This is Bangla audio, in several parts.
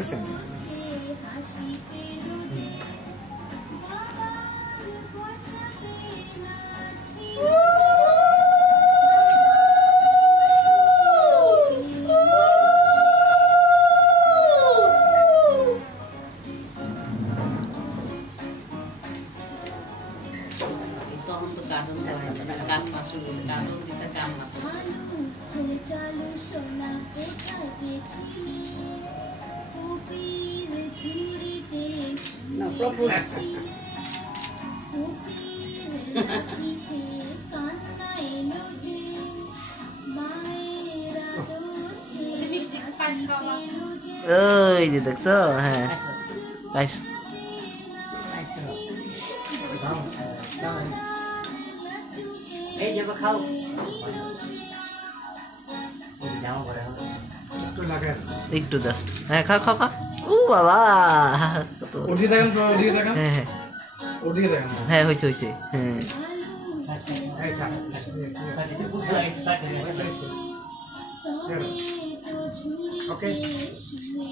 করতেছেন? তখন তো কার্টুন গান না শুরু কার্টুন দিছে গান না না প্রপোজ ওই যে দেখছো হ্যাঁ পায়েস এই যাবো খাও একটু জাস্ট হ্যাঁ খা খা খা ও বাবা ওদিকে দেখেন তো, ওদিকে দেখেন, হ্যাঁ হ্যাঁ ওদিকে দেখেন। হ্যাঁ হয়েছে হয়েছে হ্যাঁ এই থাক। ওকে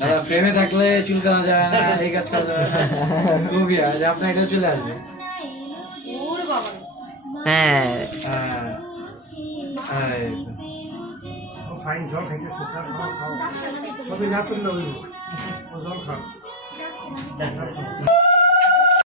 দাদা, ফ্রেমে থাকলে চুলকানো যায় না, এই কাজ করা যায় না। খুবই আছে, আপনার এটা চলে আসবে। ওরে বাবা হ্যাঁ ফাইন জল খাইতেছে, খাও খাও, তবে না তুললে জল খাও।